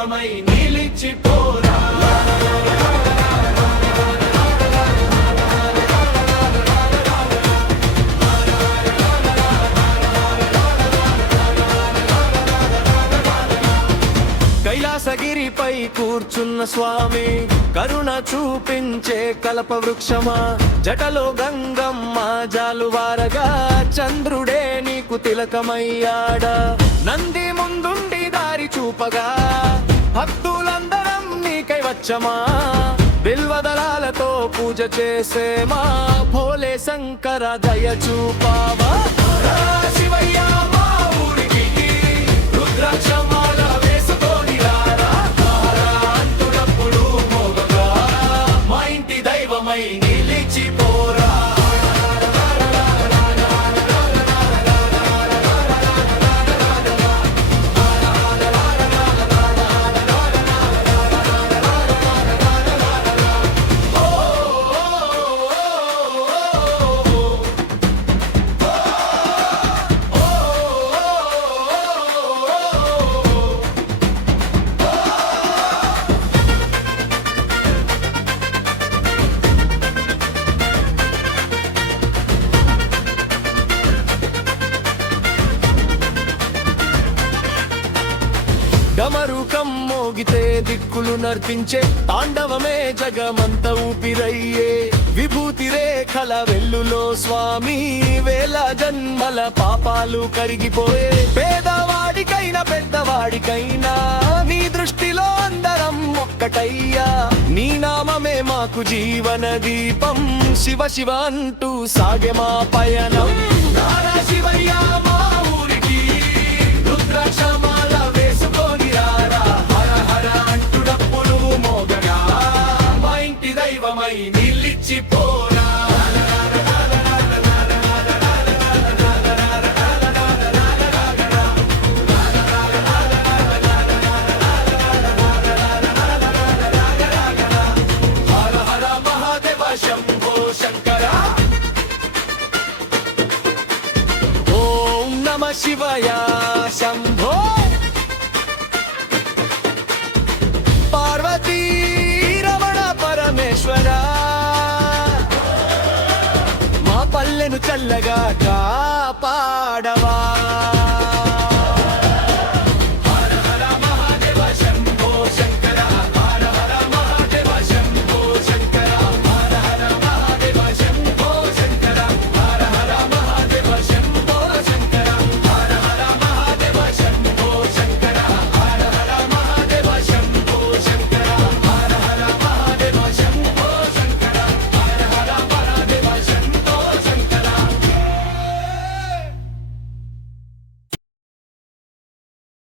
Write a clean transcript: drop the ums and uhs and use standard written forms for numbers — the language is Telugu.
దైవమై నిలిచిపోరా. కైలాసగిరిపై కూర్చున్న స్వామి కరుణ చూపించే కల్ప వృక్షమా, జటలో గంగమ్మ జాలువారగా చంద్రుడే నీకు తిలకమయ్యాడా. నంది ముందుండి దారి చూపగా భక్తులందరం నీకై వచ్చమా, బిల్వదళాలతో పూజ చేసే మా భోలే శంకర దయ చూపావా. శివయ్య మా ఊరికి రుద్రాక్షమాల వేసుకొని రారా, అంటుడప్పుడు మోగగా మా ఇంటి దైవమై నిలిచిపోరా. డమరుకం మోగితే దిక్కులు నర్పించే తాండవమే జగమంత ఊపిరయ్యే, విభూతి రేఖల వెల్లులో స్వామి వేల జన్మల పాపాలు కరిగిపోయే. పేదవాడికైనా పెద్దవాడికైనా నీ దృష్టిలో అందరం ఒక్కటయ్యా, నీ నామమే మాకు జీవన దీపం. శివ శివ అంటూ సాగే మా పయనం. శివయ్య మా ఊరికి రుద్రాక్షమాల వేసుకొని రారా, హర హర అంటుడప్పుడు మోగగా మా ఇంటి దైవమై నిలిచిపోరా. హర హర మహాదేవ శంభో శంకర. ఓం నమ శివాయ శంభో. పార్వతీ రమణ పరమేశ్వర మా పల్లెను చల్లగా కాపాడ.